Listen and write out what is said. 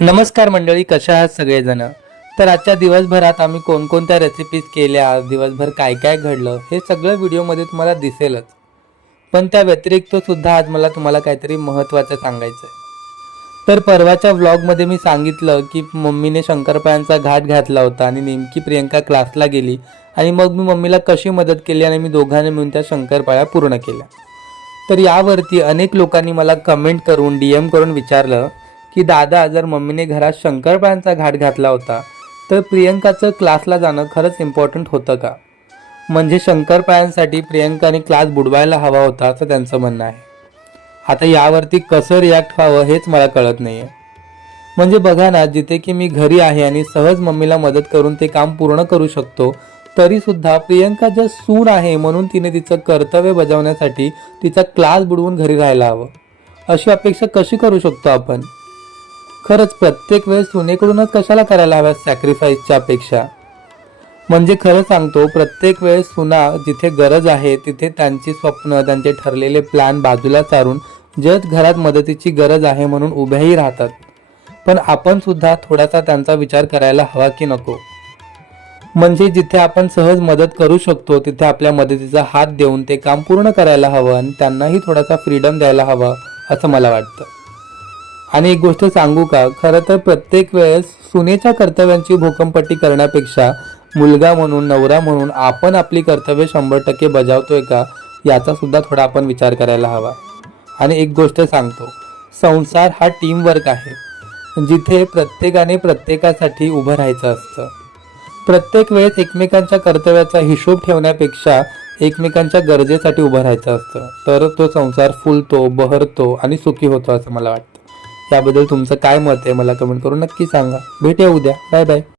नमस्कार मंडळी, कशा आहात सगळेजण. तर आजच्या दिवसभरात आम्ही कोणकोणत्या रेसिपीज केल्या, दिवसभर काय काय घडलं हे सगळं व्हिडिओमध्ये तुम्हाला दिसेलच. पण त्या व्यतिरिक्त सुद्धा आज मला तुम्हाला काहीतरी महत्त्वाचं सांगायचं आहे. तर परवाच्या व्लॉगमध्ये मी सांगितलं की मम्मीने शंकरपाळ्यांचा घाट घातला होता आणि नेमकी प्रियंका क्लासला गेली आणि मग मी मम्मीला कशी मदत केली आणि मी दोघांनी मिळून त्या शंकरपाळ्या पूर्ण केल्या. तर यावरती अनेक लोकांनी मला कमेंट करून DM करून विचारलं की दादा, जर मम्मीने घरात शंकरपाळ्यांचा घाट घातला होता तर प्रियंकाचं क्लासला जाणं खरंच इम्पॉर्टंट होतं का? म्हणजे शंकरपाळ्यांसाठी प्रियंकाने क्लास बुडवायला हवा होता असं त्यांचं म्हणणं आहे. आता यावरती कसं रिॲक्ट व्हावं हेच मला कळत नाही आहे. म्हणजे बघा ना, जिथे की मी घरी आहे आणि सहज मम्मीला मदत करून ते काम पूर्ण करू शकतो, तरीसुद्धा प्रियंका जर सून आहे म्हणून तिने तिचं कर्तव्य बजावण्यासाठी तिचा क्लास बुडवून घरी राहायला हवं, अशी अपेक्षा कशी करू शकतो आपण? खरंच प्रत्येक वेळेस सुनेकडूनच कशाला करायला हव्या सॅक्रिफाईसच्या अपेक्षा? म्हणजे खरं सांगतो, प्रत्येक वेळेस सुना जिथे गरज आहे तिथे त्यांची स्वप्न, त्यांचे ठरलेले प्लॅन बाजूला सारून जस्ट घरात मदतीची गरज आहे म्हणून उभ्याही राहतात. पण आपण सुद्धा थोडासा त्यांचा विचार करायला हवा की नको? म्हणजे जिथे आपण सहज मदत करू शकतो तिथे आपल्या मदतीचा हात देऊन ते काम पूर्ण करायला हवं आणि त्यांनाही थोडासा फ्रीडम द्यायला हवा असं मला वाटतं. आणि एक गोष्ट सांगू का, खरं तर प्रत्येक वेळेस सुनेच्या कर्तव्यांची भोकंपट्टी करण्यापेक्षा मुलगा म्हणून, नवरा म्हणून आपण आपली कर्तव्य 100% बजावतोय का याचा सुद्धा थोडा आपण विचार करायला हवा. आणि एक गोष्ट सांगतो, संसार हा टीमवर्क आहे, जिथे प्रत्येकाने प्रत्येकासाठी उभं राहायचं असतं. प्रत्येक वेळेस एकमेकांच्या कर्तव्याचा हिशोब ठेवण्यापेक्षा एकमेकांच्या गरजेसाठी उभं राहायचं असतं, तर तो संसार फुलतो, बहरतो आणि सुखी होतो असं मला वाटतं. याबद्दल तुमचं काय मत आहे मला कमेंट करून नक्की सांगा. भेटूया उद्या. Bye bye.